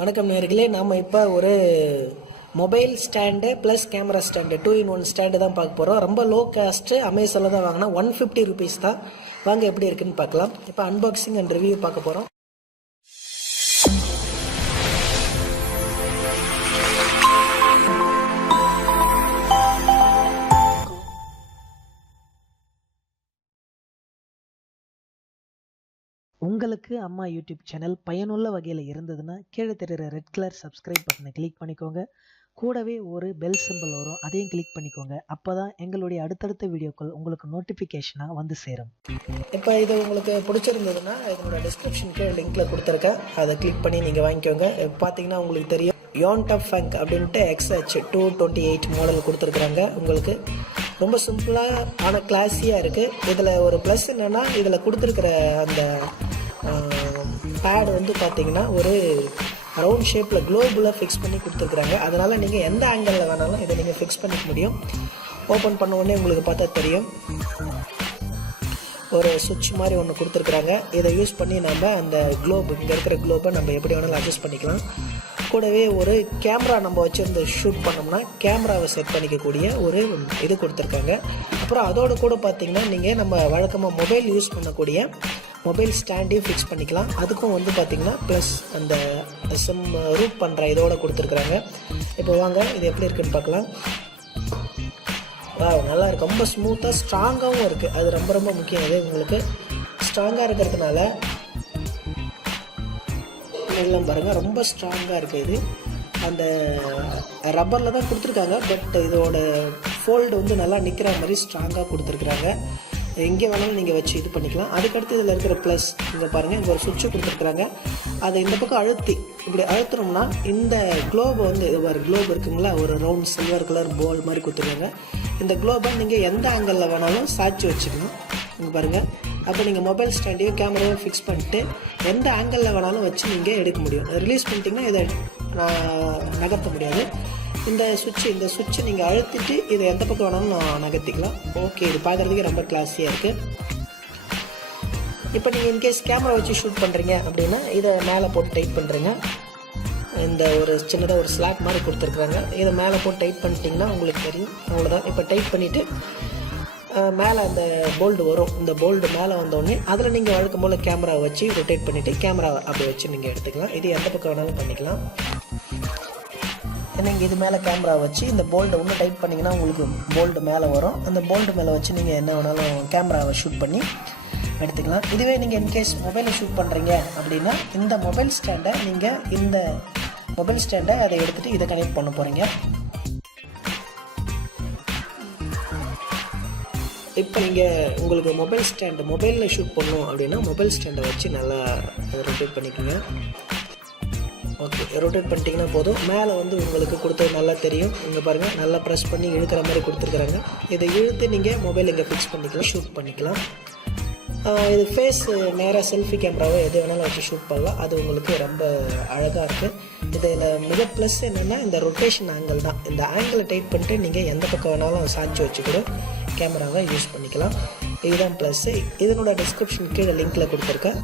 வணக்கம் நேயர்களே, நாம் இப்போ ஒரு mobile stand plus camera stand 2-in-1 stand தான் பார்க்க போகிறோம். ரொம்ப லோ காஸ்ட்டு, அமேசானில் தான் வாங்கினா 150 rupees தான். வாங்க எப்படி இருக்குன்னு பார்க்கலாம். இப்போ அன்பாக்சிங் அண்ட் ரிவ்யூ பார்க்க போகிறோம். உங்களுக்கு அம்மா யூடியூப் சேனல் பயனுள்ள வகையில் இருந்ததுன்னா கீழே தெரிகிற ரெட் கலர் சப்ஸ்கிரைப் பட்டனை கிளிக் பண்ணிக்கோங்க. கூடவே ஒரு பெல் சிம்பிள் வரும், அதையும் கிளிக் பண்ணிக்கோங்க. அப்போ தான் எங்களுடைய அடுத்தடுத்த வீடியோக்கள் உங்களுக்கு நோட்டிஃபிகேஷனாக வந்து சேரும். இப்போ இது உங்களுக்கு பிடிச்சிருந்ததுன்னா இதனோட டிஸ்கிரிப்ஷனுக்கு லிங்க்கில் கொடுத்துருக்கேன், அதை கிளிக் பண்ணி நீங்கள் வாங்கிக்கோங்க. பார்த்தீங்கன்னா உங்களுக்கு தெரியும், யோன்டப் ஃபங்க் அப்படின்ட்டு XH 228 மாடல் கொடுத்துருக்குறாங்க. உங்களுக்கு ரொம்ப சிம்பிளாக ஆனால் கிளாஸியாக இருக்குது. இதில் ஒரு ப்ளஸ் என்னென்னா, இதில் கொடுத்துருக்குற அந்த பேட் வந்து பார்த்தீங்கன்னா ஒரு ரவுண்ட் ஷேப்பில் குளோபுலாக ஃபிக்ஸ் பண்ணி கொடுத்துருக்குறாங்க. அதனால் நீங்கள் எந்த ஆங்கிளில் வேணாலும் இதை நீங்கள் ஃபிக்ஸ் பண்ணிக்க முடியும். ஓப்பன் பண்ண உடனே உங்களுக்கு பார்த்தா தெரியும், ஒரு சுவிட்ச் மாதிரி ஒன்று கொடுத்துருக்குறாங்க. இதை யூஸ் பண்ணி நம்ம அந்த குளோப், இங்கே இருக்கிற குளோபை நம்ம எப்படி வேணாலும் அட்ஜஸ்ட் பண்ணிக்கலாம். கூடவே ஒரு கேமரா நம்ம வச்சுருந்து ஷூட் பண்ணோம்னா கேமராவை செட் பண்ணிக்கக்கூடிய ஒரு இது கொடுத்துருக்காங்க. அப்புறம் அதோடு கூட பார்த்திங்கன்னா நீங்கள் நம்ம வழக்கமாக மொபைல் யூஸ் பண்ணக்கூடிய மொபைல் ஸ்டாண்டையும் ஃபிக்ஸ் பண்ணிக்கலாம். அதுக்கும் வந்து பார்த்திங்கன்னா ப்ளஸ் அந்த சிம் ரூட் பண்ணுற இதோடு கொடுத்துருக்குறாங்க. இப்போ வாங்க இது எப்படி இருக்குன்னு பார்க்கலாம். நல்லா இருக்குது, ரொம்ப ஸ்மூத்தாக ஸ்ட்ராங்காகவும் இருக்குது. அது ரொம்ப ரொம்ப முக்கியம். அது உங்களுக்கு ஸ்ட்ராங்காக இருக்கிறதுனால எல்லாம் பாருங்கள், ரொம்ப ஸ்ட்ராங்காக இருக்குது. இது அந்த ரப்பரில் தான் கொடுத்துருக்காங்க, பட் இதோட ஃபோல்டு வந்து நல்லா நிற்கிற மாதிரி ஸ்ட்ராங்காக கொடுத்துருக்குறாங்க. எங்கே வேணாலும் நீங்கள் வச்சு இது பண்ணிக்கலாம். அதுக்கடுத்து இதில் இருக்கிற ப்ளஸ் இங்கே பாருங்கள், இங்கே ஒரு சுவிட்சு கொடுத்துருக்குறாங்க. அதை இந்த பக்கம் அழுத்தி இப்படி அழுத்துறோம்னா இந்த குளோபை வந்து ஒரு குளோப் இருக்குங்களா, ஒரு ரவுண்ட் சில்வர் கலர் பால் மாதிரி கொடுத்துருக்காங்க. இந்த குளோபை நீங்கள் எந்த ஆங்கிளில் வேணாலும் சாய்ச்சி வச்சுக்கணும். இங்கே பாருங்கள், அப்போ நீங்கள் மொபைல் ஸ்டாண்டையும் கேமராவையும் ஃபிக்ஸ் பண்ணிட்டு எந்த ஆங்கிளில் வேணாலும் வச்சு நீங்கள் எடுக்க முடியும். ரிலீஸ் பண்ணிட்டீங்கன்னா இதை நகர்த்த முடியாது. இந்த சுவிட்சை நீங்கள் அழுத்திட்டு இதை எந்த பக்கம் வேணாலும் நகர்த்திக்கலாம். ஓகே, இது பார்க்குறதுக்கு ரொம்ப கிளாஸியாக இருக்குது. இப்போ நீங்கள் இன்கேஸ் கேமரா வச்சு ஷூட் பண்ணுறீங்க அப்படின்னா இதை மேலே போட்டு டைட் பண்ணுறீங்க. இந்த ஒரு சின்னதாக ஒரு ஸ்லாக் மாதிரி கொடுத்துருக்குறாங்க. இதை மேலே போட்டு டைட் பண்ணிட்டீங்கன்னா உங்களுக்கு தெரியும், அவ்வளோதான். இப்போ டைட் பண்ணிவிட்டு மேலே அந்த போல்டு வரும், இந்த போல்டு மேலே வந்தோடனே அதில் நீங்கள் வழக்கம் போல் கேமராவை வச்சு ரொட்டேட் பண்ணிவிட்டு கேமராவை அப்படி வச்சு நீங்கள் எடுத்துக்கலாம். இது எந்த பக்கம் வேணாலும் பண்ணிக்கலாம். நீங்கள் இது மேலே கேமரா வச்சு இந்த போல்டை ஒன்று டைட் பண்ணிங்கன்னா உங்களுக்கு போல்டு மேலே வரும். அந்த போல்டு மேலே வச்சு நீங்கள் என்ன வேணாலும் கேமராவை ஷூட் பண்ணி எடுத்துக்கலாம். இதுவே நீங்கள் இன்கேஸ் மொபைலில் ஷூட் பண்ணுறீங்க அப்படின்னா இந்த மொபைல் ஸ்டாண்டை அதை எடுத்துகிட்டு இதை கனெக்ட் பண்ண போகிறீங்க. இப்போ நீங்கள் உங்களுக்கு மொபைலில் ஷூட் பண்ணணும் அப்படின்னா மொபைல் ஸ்டாண்டை வச்சு நல்லா ரொட்டேட் பண்ணிக்கோங்க. ஓகே, ரொட்டேட் பண்ணிட்டீங்கன்னா போதும். மேலே வந்து உங்களுக்கு கொடுத்தது நல்லா தெரியும். இங்கே பாருங்கள், நல்லா ப்ரெஸ் பண்ணி இழுக்கிற மாதிரி கொடுத்துருக்குறாங்க. இதை இழுத்து நீங்கள் மொபைல் இங்கே ஃபிக்ஸ் பண்ணிக்கலாம், ஷூட் பண்ணிக்கலாம். இது ஃபேஸ் நேராக செல்ஃபி கேமராவோ எது வேணாலும் வச்சு ஷூட் பண்ணலாம். அது உங்களுக்கு ரொம்ப அழகாக இருக்குது. இதில் மிக ப்ளஸ் என்னென்னா இந்த ரொட்டேஷன் ஆங்கிள் தான். இந்த ஆங்கிளை டைட் பண்ணிட்டு நீங்கள் எந்த பக்கம் வேணாலும் சாய்ச்சி வச்சு கூட கேமராவை யூஸ் பண்ணிக்கலாம். இதுதான் ப்ளஸ்ஸு. இதனோட டிஸ்கிரிப்ஷன் கீழே லிங்க்கில் கொடுத்துருக்கேன்.